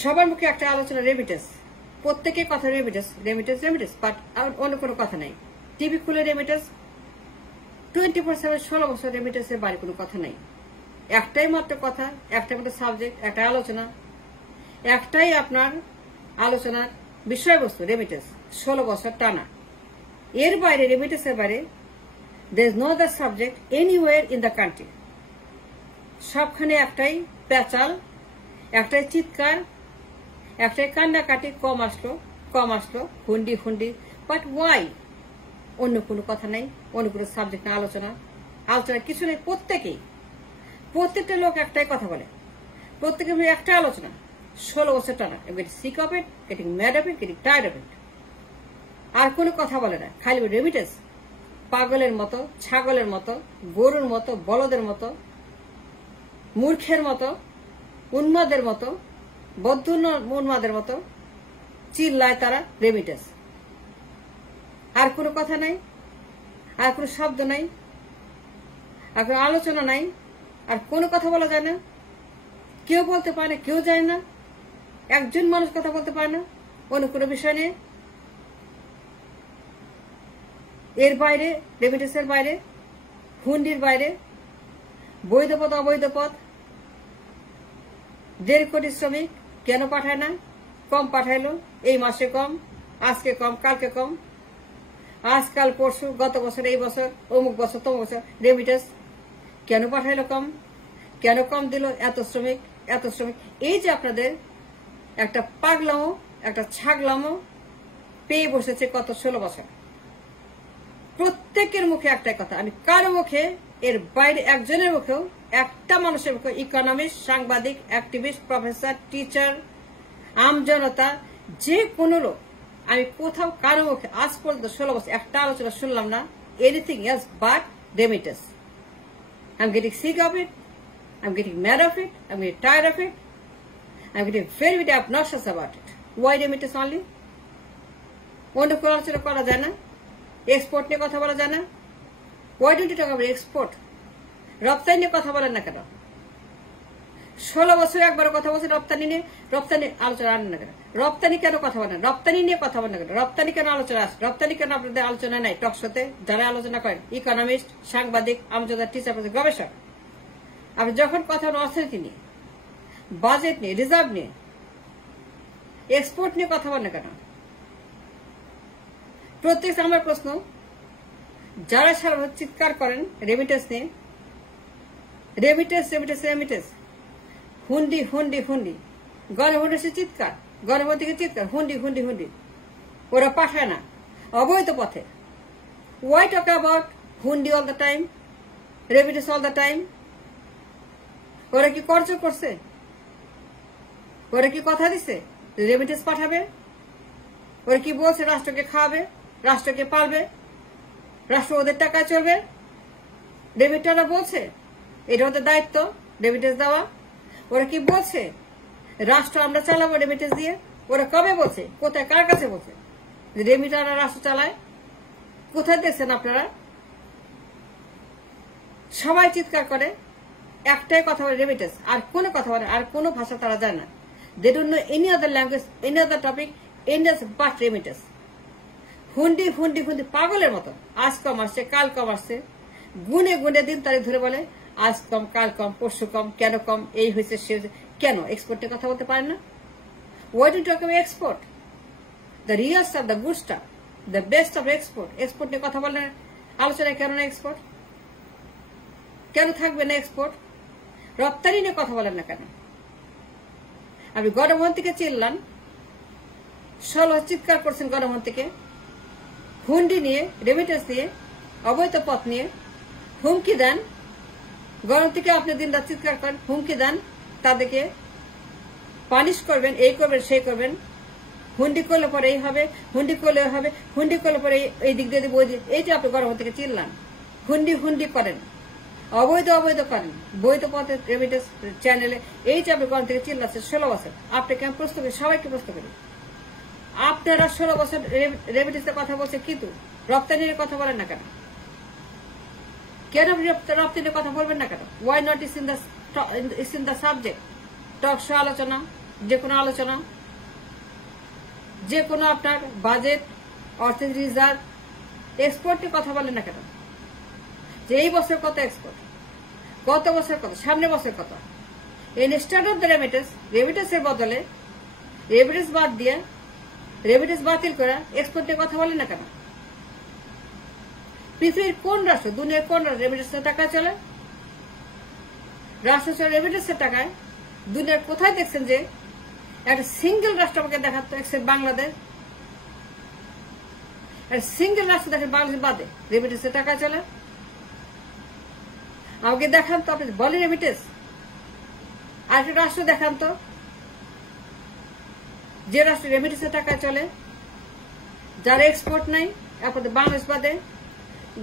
সবার মুখে একটা আলোচনা রেমিটেন্স, প্রত্যেকের কথা রেমিটেন্স রেমিটেন্স রেমিটেন্স, বাট অন্য কোনো কথা নাই। টিভি খুলে রেমিটেন্স 24/7 16 বছর রেমিটেন্সের বাড়ি কোনো কথা নাই। একটাই মাত্র কথা, একটাই মাত্র সাবজেক্ট, একটা আলোচনা, একটাই আপনার আলোচনার বিষয়বস্তু রেমিটেন্স 16 বছর টানা। এর বাইরে রেমিটেন্সের বাইরে there is no other subject anywhere in the country। সবখানে একটাই পেঁচাল, একটাই চিৎকার, একটাই কান্নাকাটি, কম আসলো হুন্ডি হুন্ডি, বাট ওয়াই? অন্য কোনো কথা নাই, অন্য কোনো সাবজেক্ট না, আলোচনা কিছু নেই। প্রত্যেকটা লোক একটাই কথা বলে, প্রত্যেকের একটা আলোচনা 16 বছর টানা। Getting sick of it, getting mad of it, getting tired of it. আর কোনো কথা বলে না, খালি রেমিটেন্স। পাগলের মতো, ছাগলের মতো, গরুর মতো, বলদের মতো, মূর্খের মতো, উন্মাদের মতো, বদ্ধ উন্মাদের মতো চিল্লায় তারা রেমিটেন্স। আর কোনো কথা নাই, আর কোনো শব্দ নাই, আর কোনো আলোচনা নাই, আর কোনো কথা বলা যায় না। কেউ বলতে পারে না, কেউ জানে না, একজন মানুষ কথা বলতে পারে না অন্য কোনো বিষয় নিয়ে। এর বাইরে, রেমিটেন্সের বাইরে, হুন্ডির বাইরে, বৈধ পথ অবৈধ পথ, 1.5 কোটি শ্রমিক কেন পাঠায় না? কম পাঠাইলো, এই মাসে কম, আজকে কম, কালকে কম, আজকাল পরশু, গত বছর, এই বছর, অমুক বছর, তমুক বছর, রেমিটেন্স কেন পাঠাইলো কম? কেন কম দিল? এত শ্রমিক। এই যে আপনাদের একটা পাগলামো, একটা ছাগলামো পেয়ে বসেছে কত 16 বছর। প্রত্যেকের মুখে একটাই কথা, আমি কারো মুখে, এর বাইরে একজনের মুখেও, একটা মানুষের মুখে, ইকোনমিস্ট, সাংবাদিক, অ্যাক্টিভিস্ট, প্রফেসর, টিচার, আমজনতা, যে কোনো লোক, আমি কোথাও কারো মুখে আজ পর্যন্ত 16 বছর একটা আলোচনা শুনলাম না anything else but remittance. I am getting sick of it, I am getting mad of it, I am getting tired of it, I am getting very obnoxious about it. Why remittance only? অন্য কোনো আলোচনা করা যায় না? Export নিয়ে কথা বলা যায় না? Why don't you talk about export? রপ্তানি নিয়ে কথা বলেন না কেন? 16 বছর একবার কথা বলছে রপ্তানি নিয়ে, রপ্তানি আলোচনা আনেন না কেন? রপ্তানি কেন কথা বলেন? রপ্তানি নিয়ে কথা বলেন না কেন? রপ্তানি কেন আলোচনা আসে? রপ্তানি কেন আপনাদের আলোচনা নাই টকশোতে? যারা আলোচনা করেন ইকোনমিস্ট, সাংবাদিক, আমজনতা, টিচার, গবেষক, আপনি যখন কথা বলেন অর্থনীতি নিয়ে, বাজেট নিয়ে, রিজার্ভ নিয়ে, এক্সপোর্ট নিয়ে কথা বলেন না কেন? প্রত্যেক আমার প্রশ্ন, যারা সারা চিৎকার করেন রেমিটেন্স নিয়ে, রেমিটেন্স, হুন্ডি হুন্ডি হুন্ডি, গণভোটের চিৎকার, গণভোটের চিৎকার, হুন্ডি হুন্ডি হুন্ডি, ওরা পাঠায় না অবৈধ পথে। Why talk about hundi all the time, remittance all the time? ওরা কি কর্জ করছে? ওরা কি কথা দিছে রেমিটেন্স পাঠাবে? ওরা কি বলছে রাষ্ট্রকে খাওয়াবে, রাষ্ট্রকে পালবে, রাষ্ট্র ওদের টাকায় চলবে? রেমিটাররা বলছে এটা ওদের দায়িত্ব রেমিটেন্স দেওয়া। ওরা কি বলছে রাষ্ট্র আমরা চালাবো রেমিটেন্স দিয়ে? ওরা কবে বলছে? কোথায়, কার কাছে বলছে রেমিটাররা রাষ্ট্র চালায়? কোথায় দেখছেন আপনারা? সবাই চিৎকার করে, একটাই কথা বলে রেমিটেন্স, আর কোনো কথা বলে, আর কোনো ভাষা তারা জানে না। They don't know any other language, any other topic, any other but remittance. হুন্ডি হুন্ডি হুন্ডি পাগলের মতো, আজ কম আসছে, কাল কম আসছে, গুনে গুনে দিন তারিখ ধরে বলে আজ কম, কাল কম, পরশু কম, কেন কম, এই হয়েছে সে হয়েছে। কেন এক্সপোর্টের কথা বলতে পারেন না? Why don't you talk about export? The real stuff, the good stuff, the best of export. Export নিয়ে কথা বলেন আলোচনায়, কেন না এক্সপোর্ট? কেন থাকবে না এক্সপোর্ট? রপ্তানি নিয়ে কথা বলেন না কেন? আমি গণভবন থেকে চিল্লান, 16 চিৎকার করছেন গণভবন থেকে, হুন্ডি নিয়ে, রেমিটেন্স নিয়ে, অবৈধ পথ নিয়ে হুমকি দেন। গণভবন থেকে আপনি দিন রাত চিৎকার করেন, হুমকি দেন, তাদেরকে পানিশ করবেন, এই করবেন, সেই করবেন, হুন্ডি করলে পরে এই হবে, হুন্ডি করলে হবে, হুন্ডি করলে পরে এই দিক দিয়ে বই দিয়ে, এই যে আপনি গণভবন থেকে চিল্লান, হুন্ডি হুন্ডি করেন, অবৈধ করেন, বৈধ পথে রেমিটেন্স চ্যানেলে, এই যে আপনি গণভবন থেকে চিল্লাচ্ছেন 16 বছর। আপনাকে আমি প্রশ্ন করি, সবাইকে প্রশ্ন করি, আপনারা 16 বছর রেমিটেন্সের কথা বলছে, কিন্তু রপ্তানির কথা বলেন না কেন? কেন রপ্তানির কথা বলবেন না কেন? Why not is in the subject? Talk show আলোচনা, যে কোনো আলোচনা, যে কোনো আপনার বাজেট, অর্থনৈতিক রিজার্ভ, এক্সপোর্ট নিয়ে কথা বলেন না কেন? যে এই বছর কত এক্সপোর্ট, গত বছর কত, সামনে বছর কত? ইনস্টেড অফ দ্য রেমিটেন্সের বদলে রেমিটেন্স বাদ দিয়ে, রেমিটেন্স বাতিল করা, এক্সপোর্ট নিয়ে কথা বলেন না কেন? পৃথিবীর কোন রাষ্ট্র, দুনিয়ার কোন রাষ্ট্র রেমিটেন্সের টাকা চলে? রাষ্ট্র চলে রেমিটেন্সের টাকায়। দুনিয়ার কোথায় দেখছেন যে একটা সিঙ্গেল রাষ্ট্র আমাকে দেখাতো এক্সেপ্ট বাংলাদেশ? একটা সিঙ্গেল রাষ্ট্র দেখেন বাংলাদেশ বাদে রেমিটেন্সের টাকা চলে? আমাকে দেখান তো, আপনি বলেন রেমিটেন্স। আর একটা রাষ্ট্র দেখান তো যে রাষ্ট্রে রেমিটেন্সের টাকা চলে, যার এক্সপোর্ট নাই আপনাদের বাংলাদেশ বাদে।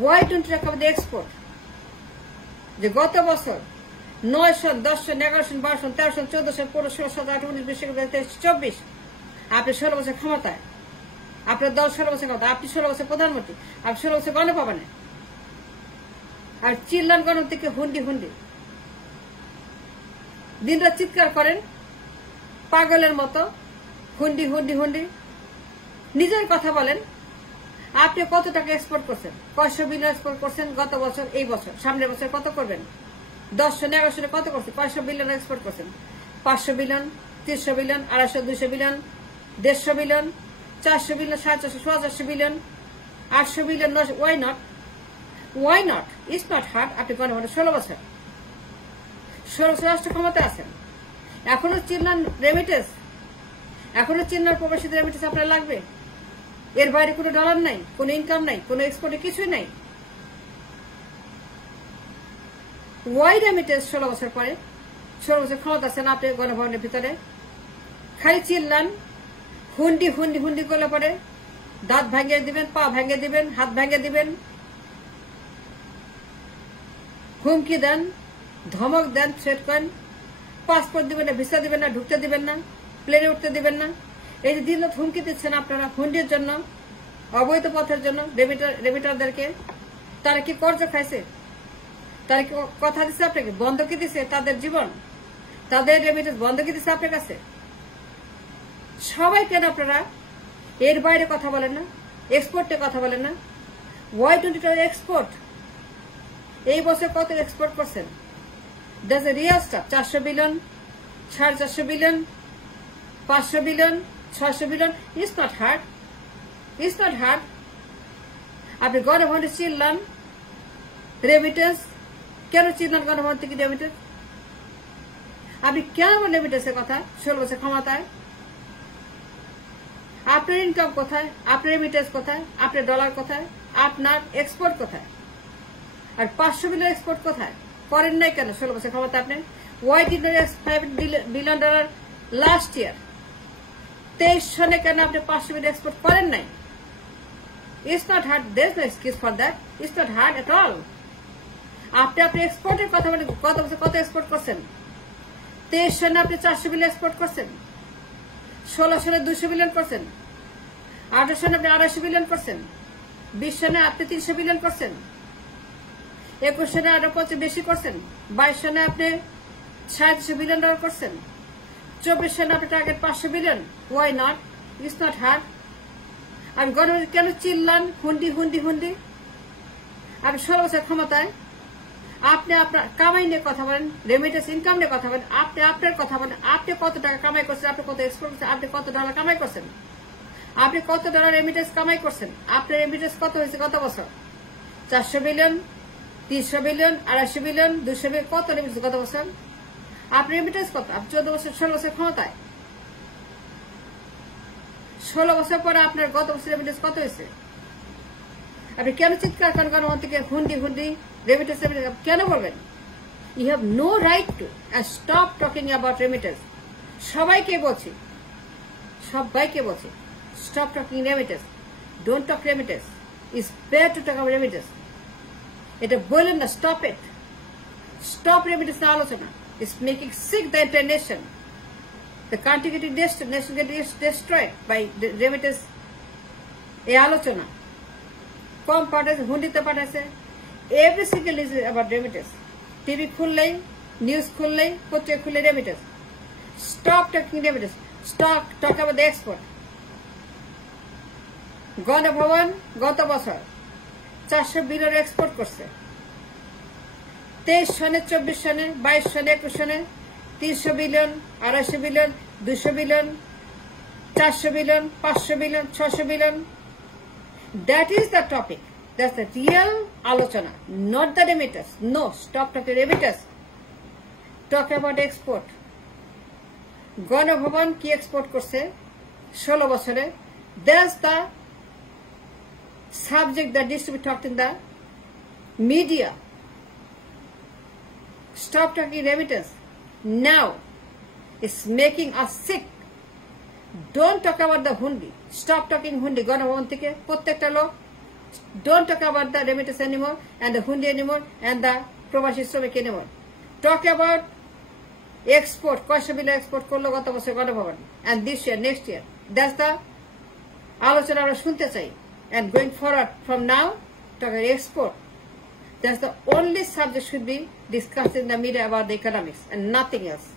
ওয়াই 20 টাকা আমাদের এক্সপোর্ট, যে গত বছর 9 সন, 10 সন, 11 সন, 12 সন, 13 সন, 14 সন, 15, 16, 17, 18, 19, 20, 21, 23, 24, আপনি 16 বছর ক্ষমতায়, আপনার দল 16 বছর ক্ষমতা, আপনি 16 বছর প্রধানমন্ত্রী, আপনি 16 বছর গণভবনে, আর চিল্লান গণতন্ত্রকে হুন্ডি হুন্ডি, দিনরাত চিৎকার করেন পাগলের মতো, হুন্ডি হুন্ডি হুন্ডি। নিজের কথা বলেন, আপনি কত টাকা এক্সপোর্ট করছেন? 500 বিলিয়ন এক্সপোর্ট করছেন গত বছর, এই বছর, সামনের বছর কত করবেন? 10 সন, 11 সনে কত করছেন? 500 বিলিয়ন এক্সপোর্ট করছেন। 500 billion, 300 billion, 250, 200 billion, 150 billion, 400 billion, 450, 450 billion, 800 billion. Why not? Why not? It's not hard. আপনি গণভবনে 16 বছর, 16 বছর রাষ্ট্র ক্ষমতা আছেন, এখনো চিল্লান রেমিটেন্স, এখনো চিল্লান প্রবাসীদের রেমিটেন্স আপনার লাগবে। এর বাইরে কোনো ডলার নাই, কোনো ইনকাম নাই, কোনো এক্সপোর্টে কিছুই নাই। ওয়াই রেমিটেন্স 16 বছর পরে, 16 বছর ক্ষমতা আছেন আপনি গণভবনের ভিতরে, খালি চিল্লান, হুন্ডি হুন্ডি হুন্ডি করলে পরে দাঁত ভাঙিয়ে দিবেন, পা ভাঙিয়ে দিবেন, হাত ভাঙিয়ে দিবেন, হুমকি দেন, ধমক দেন, থ্রেট করেন, পাসপোর্ট দিবেন না, ভিসা দিবেন না, ঢুকতে দিবেন না, প্লেনে উঠতে দিবেন না। এই যে দিন হুমকি দিচ্ছেন আপনারা হুন্ডির জন্য, অবৈধ পথের জন্য রেমিটারদেরকে। তারা কি কর্জ খাইছে? তারা কি কথা দিচ্ছে আপনাকে? বন্ধকি দিচ্ছে তাদের জীবন, তাদের রেমিটেন্স বন্ধকি দিচ্ছে আপনার কাছে। সবাই কেন আপনারা এর বাইরে কথা বলেন না? এক্সপোর্টে কথা বলেন না? ওয়াই 20 টাকা এক্সপোর্ট, এই বছর কত এক্সপোর্ট করছেন? That's a real staff. 400 billion, 450 billion, 500 billion, 600 billion. It's not hard, it's not hard. আপনি গণভবনে চিল্লান রেমিটেন্স, কেন চিল্লান গণভবন থেকে রেমিটেন্স? আপনি কেন বলেন রেমিটেন্সের কথা? 16 বছর ক্ষমতায় আপনার ইনকাম কোথায়? আপনার রেমিটেন্স কোথায়? আপনার ডলার কোথায়? আপনার এক্সপোর্ট কোথায়? আর 500 বিলিয়ন এক্সপোর্ট কোথায়? করেন নাই কেন 16 বছর ক্ষমতা আপনি? Why did not $5 billion last year? 23 সনে কেন আপনি 500 বিলিয়ন এক্সপোর্ট করেন নাই? It's not hard, there is no excuse for that. It's not hard at all. আপনি এক্সপোর্টের কথা বলেন, কত বছর কত এক্সপোর্ট করছেন? 23 সনে আপনি 400 বিলিয়ন এক্সপোর্ট করছেন, 16 সনে 200 বিলিয়ন করছেন, 18 সনে আপনি 250 বিলিয়ন করছেন, 20 সনে আপনি 300 বিলিয়ন করছেন, 21 সনে আরো 50 বেশি করছেন, 22 সনে আপনি $350 বিলিয়ন করছেন, 24 সনে আপনি target 500 billion. Why not? It's not hard. আমি গণভবনে কেন চিল্লান হুন্ডি হুন্ডি হুন্ডি? আপনি 16 বছর ক্ষমতায়, আপনি আপনার কামাই নিয়ে কথা বলেন, রেমিটেন্স ইনকাম নিয়ে কথা বলেন, আপনি আপনার কথা বলেন। আপনি কত টাকা কামাই করছেন? আপনি কত এক্সপোর্ট করছেন? আপনি কত ডলার কামাই করছেন? আপনি কত ডলার রেমিটেন্স কামাই করছেন? আপনার রেমিটেন্স কত হয়েছে গত বছর? 400 বিলিয়ন, 300 বিলিয়ন, 250 বিলিয়ন, 200 বিলিয়ন, কত রেমিটেন্স গত বছর? আপনি রেমিটেন্স কত? আপনি 14 বছর, 16 বছর ক্ষমতায়, 16 বছর পরে আপনার গত বছর রেমিটেন্স কত হয়েছে? আপনি কেন চিৎকার করেন গণভবন থেকে হুন্ডি হুন্ডি রেমিটেন্স কেন বলবেন? You have no right to. Stop talking about remittance. সবাইকে বলছি, সবাইকে বলছি, stop talking remittance. Don't talk remittance. It's better to talk about remittance. এটা বললেন না, স্টপ ইট। স্টপ রেমিটেন্স আলোচনা। It's making sick the entire nation. The country getting destroyed, nation getting destroyed by the remittance. এই আলোচনা কম পাঠাচ্ছে, হুন্ডিতে পাঠাচ্ছে। Every single news about remittance. TV খুললেই, news খুললেই, পত্রিকা খুললে remittance. Stop talking remittance. Talk about the export. Ganabhaban গত বছর 400 বিলিয়ন এক্সপোর্ট করছে। 23 সনে 24 সনে 22 সনে 21 সনে 300 billion 250 billion 200 billion 400 billion 500 billion 600 billion. That is the topic. That's the real আলোচনা, not the remittance. No, stop talking remittance. Talk about export. Ganabhaban কি export করছে 16 বছরে? That's the subject that needs to be talked in the media. Stop talking remittance. Now, it's making us sick. Don't talk about the hundi. Stop talking hundi. Ganabhaban থেকে প্রত্যেকটা লোক, don't talk about the remittance anymore and the hundi anymore and the প্রবাসী শ্রমিক anymore. Talk about export. কয়শো billion export করলো গত বছর Ganabhaban, and this year, next year. That's the আলোচনা আমরা শুনতে চাই। And going forward from now, talk about export. That's the only subject should be discussed in the media about the economics and nothing else.